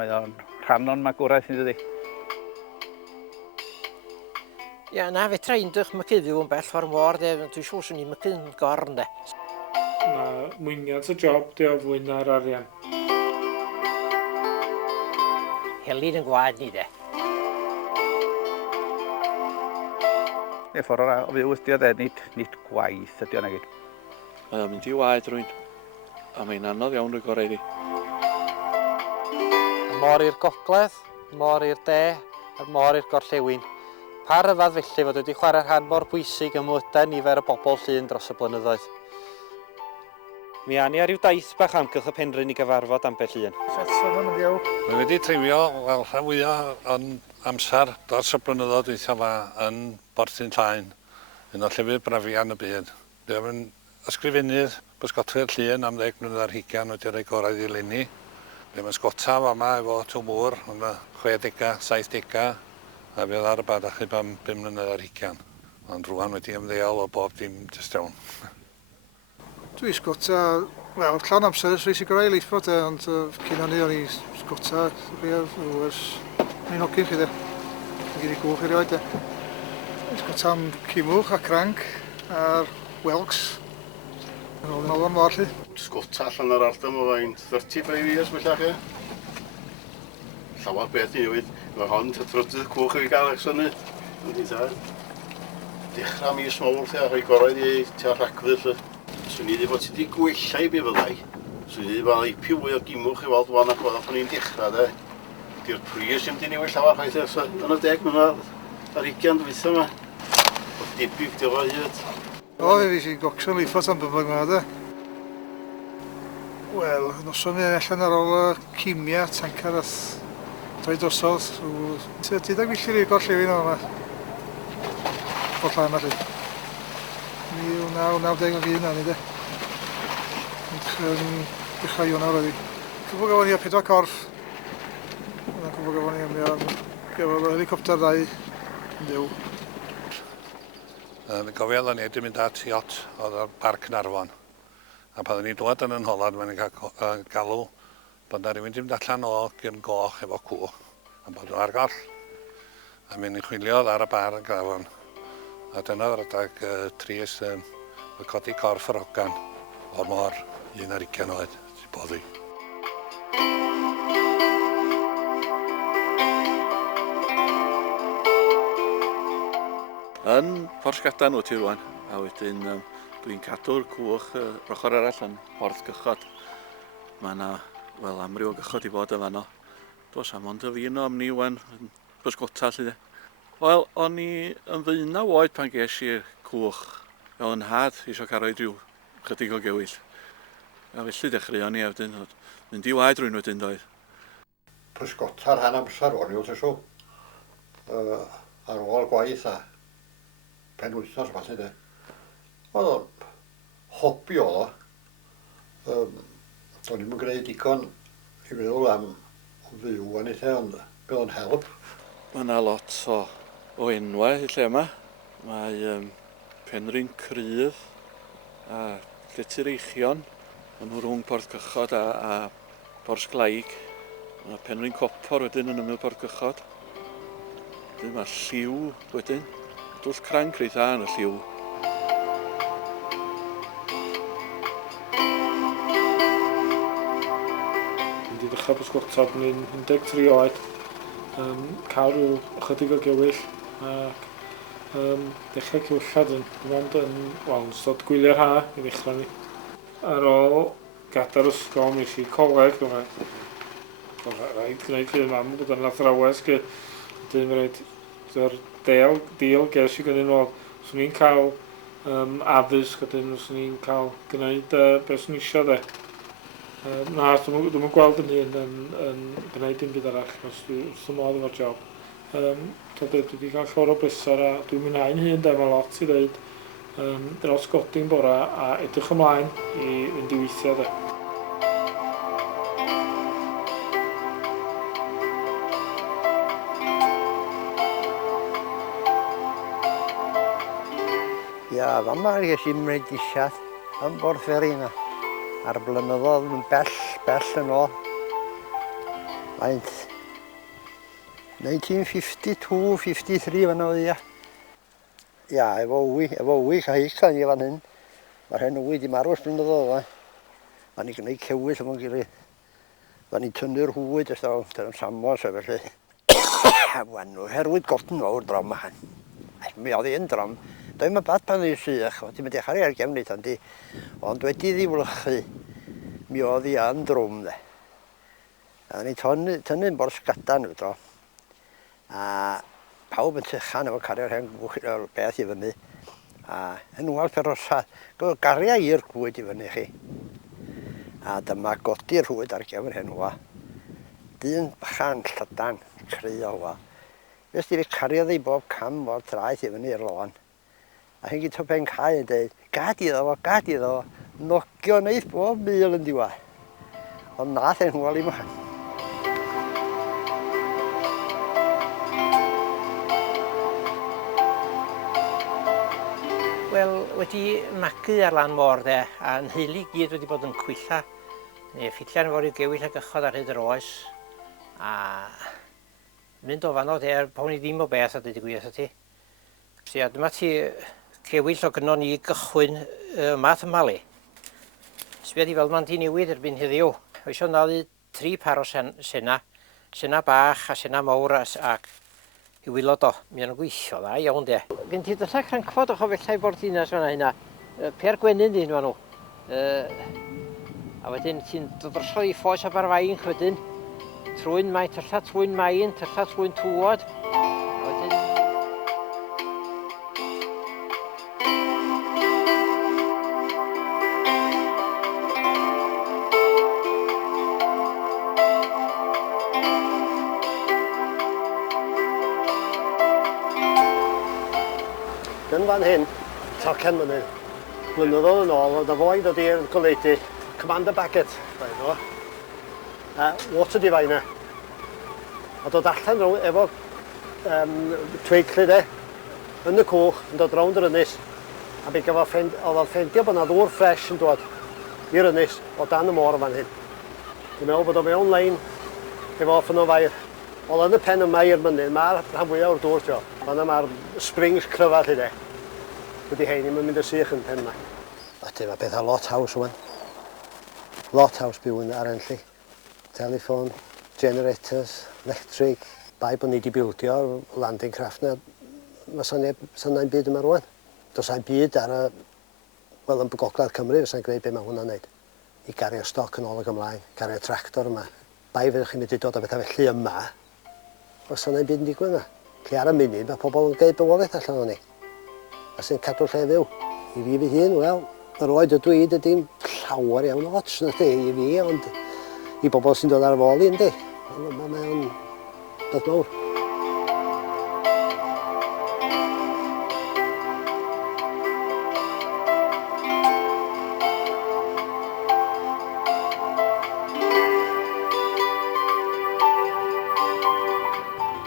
mae o'n rhan o'n magwraeth yn dydi. Ia, na fedra i'n dychmygu yn bell o'r môr, dwi'n siŵr sy'n ni'n mygy'n gorn, de. Mae mwyniad y job di o fwy na'r arian. Heli'n yn gwaed ni, de. Ffordd o fyw ydi o de, nid gwaith ydi o'n agyd. Mae o'n mynd i waed rwy'n, a mae'n anodd iawn rwy gorau i. Môr i'r gogledd, môr i'r de, a'r môr i'r gorllewin. Pa ryfedd felly fod wedi chwarae rhan mor bwysig ym mywydau nifer y bobl Llŷn dros y blynyddoedd. Mi ani ar ryw daith bach amgylch y penrhyn i gyfarfod ambell un. Rwy wedi treulio wel rhan fwyaf o'n amser dros y blynyddoedd weithio yma yn Porth Llŷn, un o llefydd brafian y byd. Dwi am yn ysgrifennydd Pysgotwyr Llŷn am 10 mlynedd ar 20 wedi rhoi gorau i leni. Dwi am ysgota fama efo twmwr yn y 60au, 70au, a fydd ar y bad achub am 5 mlynedd ar 20. Ond rwan wedi ymddeol o bob dim jyst iawn. Dwi'n sgota, wel, llawn amser ys reis i gorau leithbod, ond cyn hynny o'n i sgota rhywbeth, ni'n ogyn chi de. Yn gyd i gwch i rioed de. Sgota am cymwch a cranc a'r welks. Yn ôl yn ôl o'n mor lli. Sgota allan ar ardal o fain 35 years bellach e. Llawer beth i newid. Mae hon ta trydydd cwch i gael eich syni. Yndi ta. Dechrau mis mawr lle a rhoi gorau i tua rhagfyr lle. Swn i ddim bod ti wedi gwella i be fyddai. Swn i ddim bod eipi fwy o gymwch i weld wan ac oedd o'n i'n dechrau de. Di'r pris ddim di newid llawer chwaith eich yn y 10 mlynedd ar 20 dwytha yma. Oedd debyg di efo hyd. O, fe fi sy'n gocsio'n leithbod am 5 mlynedd de. Wel, noson ni allan ar ôl y cymia tancar ath 2 drosodd. Dydag milltir i'r gorllewin o yma. O'r llawn allu. 1991 na ni de. Dechrau Ionawr oedd hi. Cwbl gafon ni a 4 corff. Yna cwbl gafon ni am gafodd y helicopter 2 yn dew. Yn gofio o'n i wedi mynd at iot oedd o'r Parc Narfon. A pan o'n i'n dod yn Nholan, mae'n cael galw bod na rhywun wedi mynd allan o gyn goch efo cwch. A bod nhw ar goll. A mynd i chwilio ar y bar yn Grafon. A dyna ddredag tris y codi corff yr hogan o'r môr 1 ar 20 oed, ti boddi. Yn Pysgota nhw ti rwan, a wedyn dwi'n cadw'r cwch yr ochr arall yn Porth Gychod. Mae yna, wel, amryw o gychod i fod yn fanno. Does am ond y fi yno am ni wan yn Pysgota lly de. Wel, o'n i yn 19 oed pan ges i'r cwch fel yn had isio caroi rhyw chydig o gewyll. A felly dechreuon ni wedyn, mynd i waed rwy'n wedyn doedd. Pysgota rhan amser o'n i'w tesw. Ar ôl gwaith a penwythnos falle de. Oedd o'n hobi o. Do'n i'm yn gwneud digon i feddwl am fyw yn eitha, ond bydd o'n help. Mae yna lot o enwau i lle yma. Mae Penrhyn Cryf a Llety'r Eichion. Mae nhw rhwng Porth Gychod a Porth Glaig. Mae Penrhyn Copor wedyn yn ymyl Porth Gychod. Wedyn mae Lliw wedyn. Dwll cranc reit dda yn y Lliw. Wedi dechrau Pysgota pan i'n 13 oed. Cael rhyw ychydig o gewyll ac dechrau cywillad yn ystod gwylio'r ha i ddechrau ni. Ar ôl gada'r ysgol, mis i coleg, rhaid gwneud lle mam bod yn athrawes, wedyn rhaid deal ges i gyda'n ôl. Swn i'n cael addysg, wedyn swn i'n cael gwneud beth swn isio de. Na, dwi'n yn gweld yn hyn yn gwneud dim byd arall, os dwi'n modd efo'r job. Dwi wedi cael llawer o blisar a dwi'n mwynhau'n hyn, mae lot i ddweud. Dros godi'n bora a edrych ymlaen i fynd i weithio. Ia, fama ges i'n mwneud disiaeth yn Bortheri yna. Ar blynyddoedd yn bell yn ôl. Mae'n 1952-53 fan oedd ia. Ia, efo Owi cael ni fan hyn. Mae'r hen Owi di marw ysbryd o ddo. Fan ni'n gwneud cewyll yma'n gilydd. Fan ni'n tynnu'r hwyd ys ddo, dyn nhw'n samos o felly. Wan nhw, herwydd gortyn fawr drom ychan. Mi oedd un drom. Doedd mae bad pan i'n sych, wedi mynd i chari ar gefn eithaf, ond wedi ddiflychu, mi oedd hi yn drwm de. A ni'n tynnu'n bors gada nhw dro. A pawb yn tychan efo cario'r hen gwch beth i fyny. A yn wal perosa, gariau i'r gwyd i fyny chi. A dyma godi'r hwyd ar gefn hen wa. Dyn bachan llydan, creu o wa. Fes di fi cario ddi bob cam o'r traeth i fyny i'r loan. A hyn gyda pen cael yn dweud, gad iddo, nogio neith bob mil yn diwa. Ond nath e'n hwyl i mwy. Wel, wedi magu ar lan môr de, a'n nheulu gyd wedi bod yn cwylla. Ffillian fawr i'w gewyll a gychod ar hyd yr oes. A mynd o fanno de, pawn i ddim o beth a dweud y gwir ti. So, dyma ti cewyll o gynno ni gychwyn math yma li. Sbiad i fel ma'n di newid erbyn heddiw. Oesio nalu 3 par o sena. Sena bach a sena mawr ac i wylod o. Mi yn gweithio dda iawn de. Gen ti dylla crancfod o'ch o fellai Bortdinas fan'na hynna. Per Gwenyn dyn fan nhw. A wedyn ti'n dod drosodd i ffos Aberfain chwedyn. Trwy'n mai, tylla trwy'n main, tylla trwy'n tŵod. Yn fan hyn, tocen mynydd, blynyddoedd yn ôl, oedd y foed oedd i'r goledu Commander Baggett, water diviner. A dod allan rhwng efo tweiglu de, yn y cwch, yn dod rownd yr ynys. A bydd oedd o'n ffendio bod yna ddŵr ffres yn dod i'r ynys o dan y môr yn fan hyn. Dwi'n meddwl bod o mewn lein efo ffyn o fair. Wel, yn y pen yma i'r mynydd, mae'r rhan fwyaf o'r dŵr, tio. Fan'na mae'r springs cryfall i de. Wedi heini, mae'n mynd y sych yn pen yma. Ydyn, mae beth a lot haws yma. Lot haws byw yn ar Enlli. Telefon, generators, electric. Bai bod ni wedi bildio landing craft na. Mae sa'n byd yma rwan. Does na'n byd ar y... Wel, yn Gogledd Cymru, fysa'n gwneud beth mae hwnna'n neud. I gario stoc yn ôl ag ymlaen, gario tractor yma. Bai fyddwch chi'n mynd i dod o bethau felly yma. Os yna'n byd yn digwydd yna. Lle ar y munud mae pobl yn gwneud bywoliaeth allan o'n ni. A sy'n cadw lle fyw. I fi fy hun, wel, yr oed ydw i dydy'n llawer iawn o ots na di i fi, ond i bobl sy'n dod ar y fol i, yndi. Mae'n beth mawr.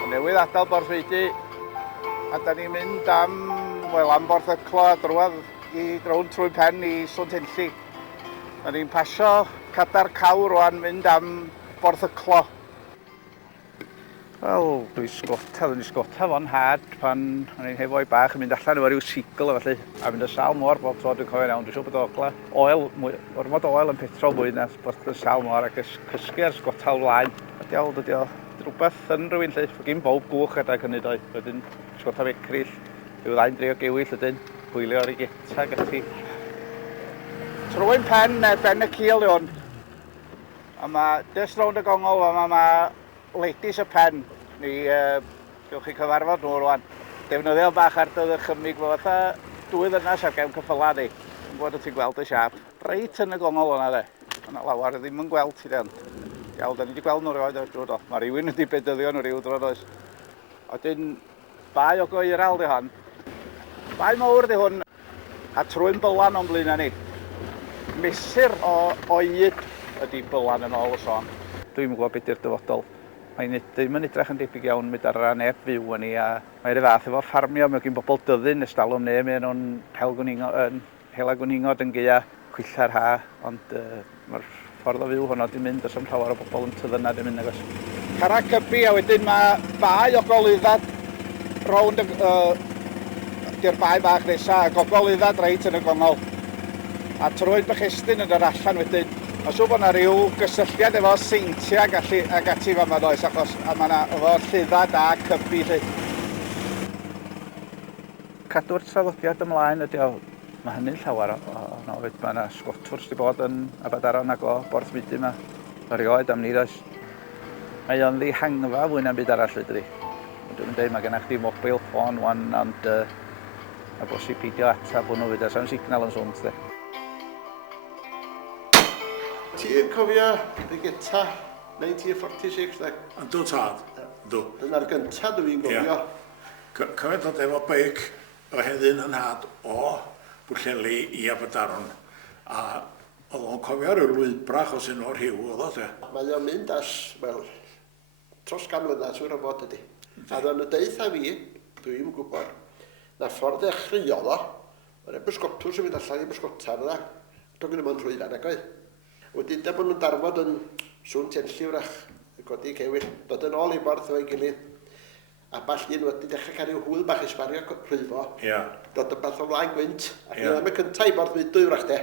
Newydd adael Porth Meudwy, a da ni'n mynd am Porth a drwadd i rownd trwy pen i Sont Enlli. Da ni'n pasio cadar cawr rwan mynd am Porth Wel, dwi'n sgota fo'n had pan o'n i'n hefo i bach yn mynd allan efo ryw sigl o felly. A mynd y sal môr bob tro dwi'n cofio'n iawn, dwi'n siŵr bod ogla. Ormod oel yn petrol mwy na Porth y sal môr ac cysgu ar sgota o flaen. Dydy o rhywbeth yn rhywun lle, gyn bob gwch adag hynny doi. Wedyn sgota fecryll, ryw ddain drio gewyll ydyn, hwylio Rigeta ag ati. Trwy'n pen, ben y cil yw hwn. A mae just rownd y gongol yma, mae ladies y pen. Ni, gewch chi cyfarfod nhw rwan. Defnyddio bach ar dy ddychymig fo fatha 2 ddynas ar gefn cyffyla ni. Yn bod ti'n gweld y siap. Reit yn y gongol hwnna de. Yna lawar ddim yn gweld ti den. Iawn, da ni wedi gweld nhw roed o'r drwyd o. Mae rhywun wedi bedyddio nhw rhyw drwyd oes. Oedden, bai o goeral di hon. Bai mawr di hwn. A trwy'n bylan o'n blaen ni. Mesur o oed ydi bylan yn ôl y son. Dwi'n gwybod beth yw'r dyfodol. Mae'n ddim yn edrych yn debyg iawn mynd ar ran neb fyw yn ni. Mae'r fath efo ffarmio, mae gen bobl dyddyn ystalwm neu mae nhw'n hela gwningod yn geia chwilla'r ha. Ond mae'r ffordd o fyw hwnnw di mynd os am llawer o bobl yn tyddynad yn mynd agos. cara cybi, a wedyn mae bai o goluddad rownd di'r bai bach nesa, a gogoluddad reit yn y gongol. A trwy'r Bechestyn yn yr allan wedyn. Mae'n siŵr bod yna rhyw gysylltiad efo seintiau ag ati fan yma does, achos mae yna efo llyddad a cybi lle. Cadw'r traddodiad ymlaen ydy o, mae hynny'n llawer o nofyd. Mae yna sgotwrs wedi bod yn Aberdaron ag o Porth Meudwy yma. Erioed am ni does. Mae o'n ddihangfa fwy na'n byd arall ydy. Dwi'n dweud mae gennych chi mobile phone wan, ond a bosib peidio atab hwnnw fyd, a sa'n signal yn sŵnt. Ti'n cofio Rigeta 1946? Yndw tad, yndw. Dyna'r gyntaf dwi'n gofio. Cofio dod efo beic o hedyn yn had o Bwllheli i Aberdaron. A oedd o'n cofio rhyw lwybrach o sy'n o'r Rhiw oedd o te. Mae o'n mynd as, wel, tros gan mlynedd sy'n rhywbeth ydy. A dwi'n deitha fi, dwi'n gwybod, na ffordd ddechreuodd o. Mae'n bysgotwr sy'n mynd allan i bysgota yna. Dwi'n gwneud yn rhwyfan ag oedd. Wedyn, da bod nhw'n darfod yn sŵn Enlli wrach, y godi cewir, dod yn ôl i Borth o'i gilydd. A ball un wedi dechrau cael ryw hwyl bach i sbario rhwyfo. Dod yn beth o flaen gwynt. Ac yn am y cyntaf i Borth Meudwy wrach de.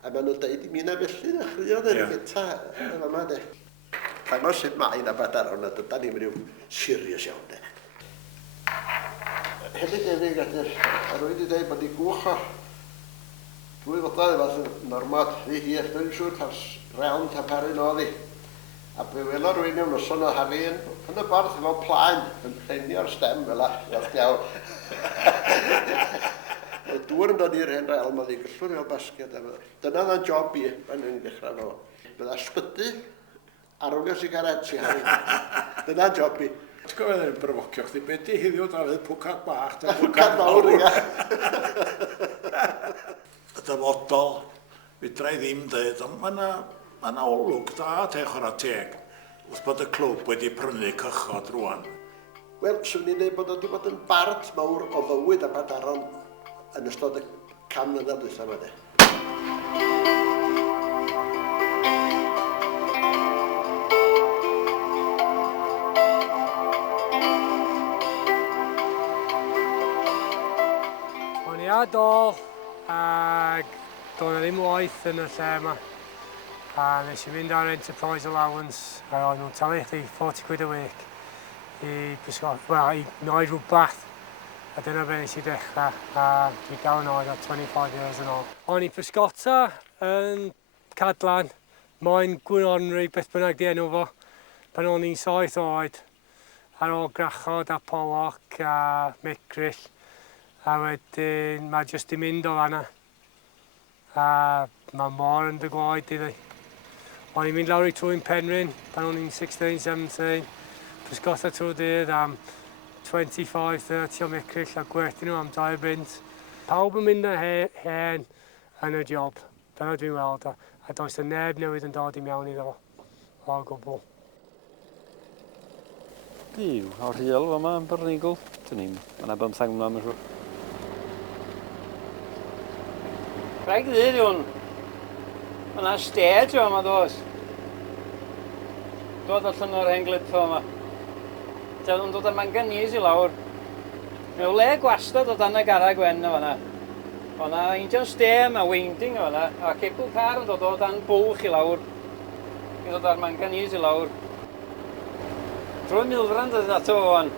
A maen nhw'n deud i mi na felly ddechreuodd yn gynta yn yma de. Dangos sydd mae'n Aberdaron a dyda ni'n rhyw serious iawn de. Hefyd Dewi, a rwy'n wedi dweud bod ni gwch o dwy fodau efo normod fi hir, dwi'n siŵr cas rewn taparin oedd hi. A be welo rwy'n yw'n noson o hafi yn y Borth efo plaen, yn plenio'r stem fel la, fel diawl. Y dŵr yn dod i'r hen real, mae ddi gyllwn efo basged. Dyna dda'n job i, fan hyn dechrau fo. Bydda sbyty, arwgio sigaret i hafi. Dyna'n job i. Ti'n gofio yn bryfocio chdi, beth di hiddiw Dafydd pwcad bach? Pwcad mawr, ia. Y dyfodol, fydra i ddim dweud, ond mae yna olwg da te chwarae teg. Wrth bod y clwb wedi prynu cychod rwan. Wel, swn i'n dweud bod wedi bod yn bart mawr o fywyd Aberdaron yn ystod y can mlynedd dwytha yma de. O'n i dol ac doedd na ddim waith yn y lle yma. A nes i fynd ar Enterprise Allowance a oedd nhw'n talu chdi 40 quid y week i Pysgota, wel, i wneud rhywbeth. A dyna be nes i dechrau a dwi dal yn oed o 25 years yn ôl. O'n i Pysgota yn Cadlan, moyn Gwynonri, beth bynnag di enw fo, pan o'n i'n 7 oed. Ar ôl grachod a polloc a micryll. A wedyn mae jyst i mynd o fanna. A mae môr yn dy Gwaed iddi. O'n i'n mynd lawr i Trwy'n Penrhyn pan o'n i'n 16, 17. Pysgota trwy dydd am 25-30 o micryll a gwerthu nhw am 2 bunt. Pawb yn mynd â hen yn y job. Dyna dwi'n weld. A does y neb newydd yn dod i mewn iddo o gwbl. Diw, o Rhuol fama yn Barnigol. Dyn ni'n yna 15 mlynedd yn siŵr. Rhaid ddydd yw'n. Mae yna stage o yma dos. Dod allan o'r hen glipfo yma. Dyna nhw'n dod â manganese i lawr. Mewn le gwastad o dan y gara gwen o fanna. O na injan stem a winding o fanna. A cebl car yn dod o dan bwlch i lawr. I ddod â'r manganese i lawr. Drwy'r milfran dod ato o fan.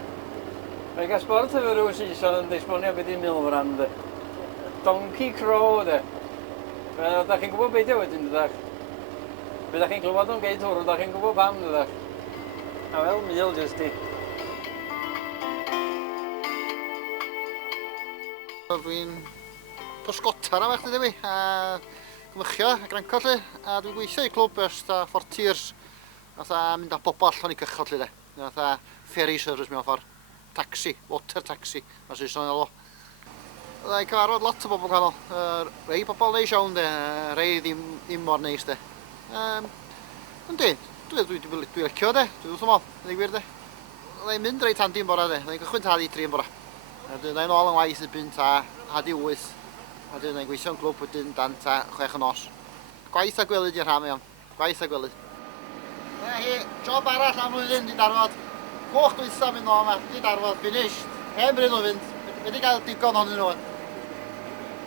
Rhaid gael sport efo rhyw sison yn ddisbonio beth i milfran. Donkey crow de. Da chi'n gwybod beth yw wedyn dydach. Be da chi'n clywed o'n geid hwrw, da chi'n gwybod pam dydach. A fel mil jyst i. Dwi'n pysgota na fach di Dewi, a gymychio a granco lle, a dwi'n gweithio i clwb ers 4 years. Fatha mynd â bobl allan i cychod lle de. Fatha ferry service mewn ffordd. Taxi, water taxi, a Saeson yn elo. Byddai'n cyfarfod lot o bobl gwahanol. Rhai bobl neis iawn de, rhai ddim mor neis de. Yndi, dwi'n licio de, dwi'n wrth ymol, yn ei gwir de. Byddai'n mynd reit handi yn bora de, byddai'n cychwyn tad i 3 yn bora. Byddai'n ôl yn waith y bynt a hadi 8. A byddai'n gweithio'n glwb wedyn dan ta 6 yn nos. Gwaith a gwely di'r rhan iawn, gwaith a gwely. Hi, job arall am flwyddyn di darfod. Coch dwytha mynd o yma, di darfod, finished. Hen bryd o fynd, wedi cael digon ohonyn nhw.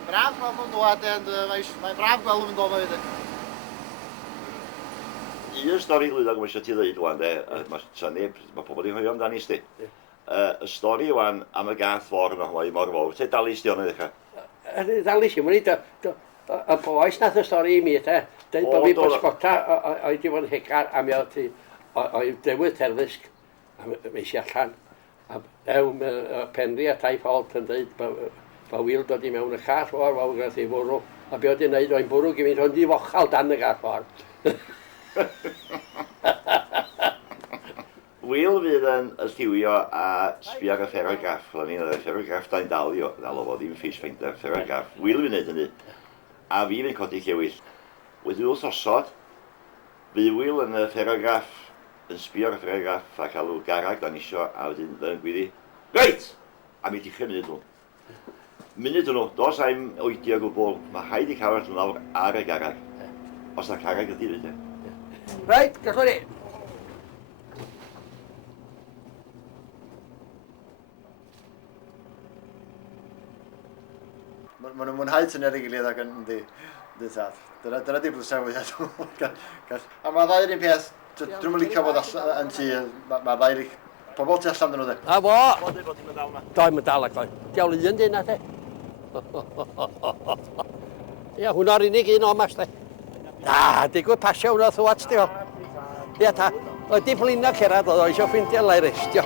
Braf gweld nhw'n dod, mae'n braf gweld nhw'n mynd o yma wedyn. Un stori glwyddog mae eisiau ti ddweud wan, mae pobl wedi hwylio amdani sti. Y stori wan am y gath for yma, mae mor fawr. Te dalis di o'n ddechrau? Dalis i, mwyn y boes nath y stori i mi, dweud bod fi Pysgota oedd i fod yn hegar am oedd Dewi terfysg am eisi allan. A ewn penri a tai ffolt yn dweud bod Wil dod i mewn y cath for fawr gath i fwrw. A be oedd i'n neud o'n bwrw gymryd o'n di fochal dan y gath for. Wil fydd yn ysdiwio a sbio ar y fferograff. Roedd ni'n fferograff da'n dal o fod i'n ffis ffeindio fferograff. Wil fydd wneud hynny. A fi fy'n codi llewis. Wedi wrth osod, fydd Wil yn y fferograff yn sbio ar y fferograff a cael garag dan isio a wedyn yn gwyddi. Reit! A mi dechrau munud nhw. Munud nhw, dos aim oedi o gwbl. Mae rhaid i cael nhw nawr ar y garag. Os na carag ydy fyd e. Reit, gallwn ni. Maen nhw'n mwynhau tynnu'r ei gilydd ac yn ddytad. Dyna di blysawyd. A mae ddau un peth, dwi'n mynd licio bod yn ti, mae ddau un pobl tu allan dyn nhw de. A bo! Do'n mynd dal ac oed. Diawl un dyn na te. Ia, hwnna'r unig un o mas de. Digwydd pasio hwnna thwat di fel. Ia ta, oedd di blina cerad oedd o eisiau ffeindio lai restio.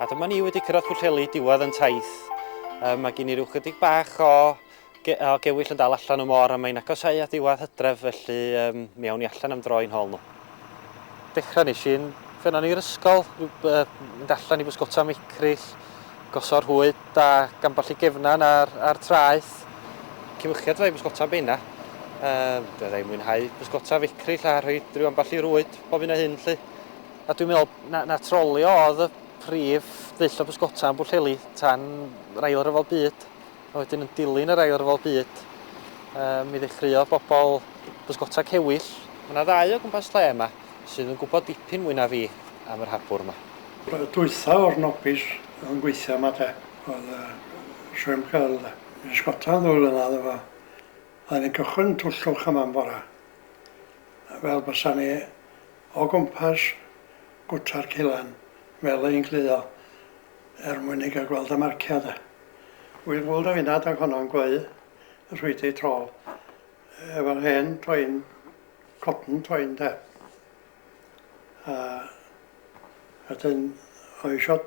A dyma ni wedi cyrraedd Pwllheli diwedd yn taith. Mae gen i ryw chydig bach o gewyll yn dal allan o môr a mae'n agosau a diwedd hydref felly mewn i allan am droi'n hol nhw. Dechrau nes i'n ffennon ni'r ysgol, mynd allan i Pysgota Meicryll, gosor hwyd a gamball i gefnan ar traeth. Cymychiad fe i Pysgota Benna. Dwi'n ei mwynhau Pysgota Meicryll a rhoi rhyw amball i rwyd bob un o hyn. A dwi'n meddwl na trolio oedd y prif ddull o Pysgota yn Pwllheli tan rail ryfel byd. A wedyn yn dilyn y rail ryfel byd. Mi ddechreuodd bobl Pysgota Cewyll. Mae yna ddau o gwmpas lle yma sydd yn gwybod dipyn mwy na fi am yr harbwr yma. Dwytha o'r nobis yn gweithio yma te. Oedd Sion Williams. Ynys Enlli ddwy flynedd efo. Oedd ni'n cychwyn twllwch yma yn bora. Fel bysa ni o gwmpas gwta'r Culan fel ein glio mwyn i gael gweld y marciad. Wy'n gweld o finad ac honno'n gweu y rhwydi tro efo'r hen toen, cotton toen de. A wedyn o eisiau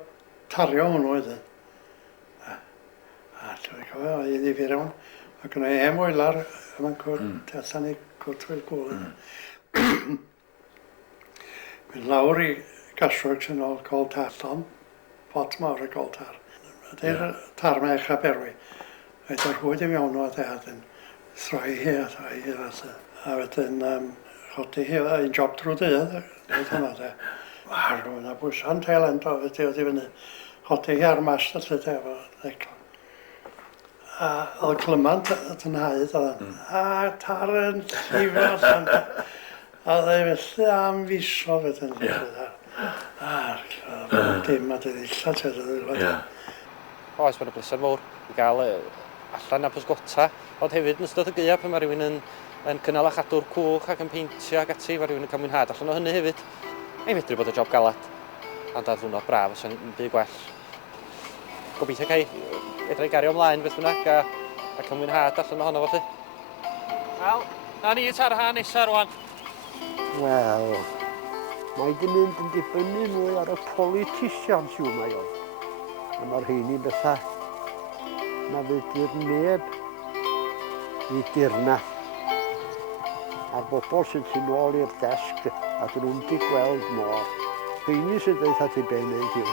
tario hwnnw wedyn. A dwi'n cofio o i ddifir iawn. Ac yna i emwylar yma'n cwrdd, allan i cwrdd gwyl. Mynd lawr i gaswag sy'n ôl Col Talafon, pot mawr y Col Tar. Ydy'r tarmech a berwi. Ydy'r hwyd i mewn o dad yn throi hi a throi hi. A wedyn chodi hi ein job drwy dydd. Ar hwnna bwysa'n tailend o fyddi oedd i fyny. Chodi hi ar mast allu de efo ddecl. A oedd clymant yn haid oedd a tar yn llifio allan. A dde felly am fiso wedyn. Dim a dy ddilla te ddwylo. Oes, mae'n y bleser mawr i gael allan a Pysgota. Ond hefyd yn ystod y gaeaf pan mae rhywun yn cynnal a chadw'r cwch ac yn peintio ac ati, mae rhywun yn cael mwynhad allan o hynny hefyd. Mae'n medru bod y job galad. Ond a ddwrnod braf, os yn byd gwell. Gobeithio cael edrych gario ymlaen beth bynnag a cael mwynhad allan o honno felly. Wel, na ni tar ha nesaf rwan. Wel, mae wedi mynd yn dibynnu mwy ar y politisian sy'n mae o. A mae'r rheini bethau na fydd neb i dirna a'r bobl sy'n tu nôl i'r desg a dyn nhw'n di gweld môr. Rheini sy'n dweud at i ben ei diw.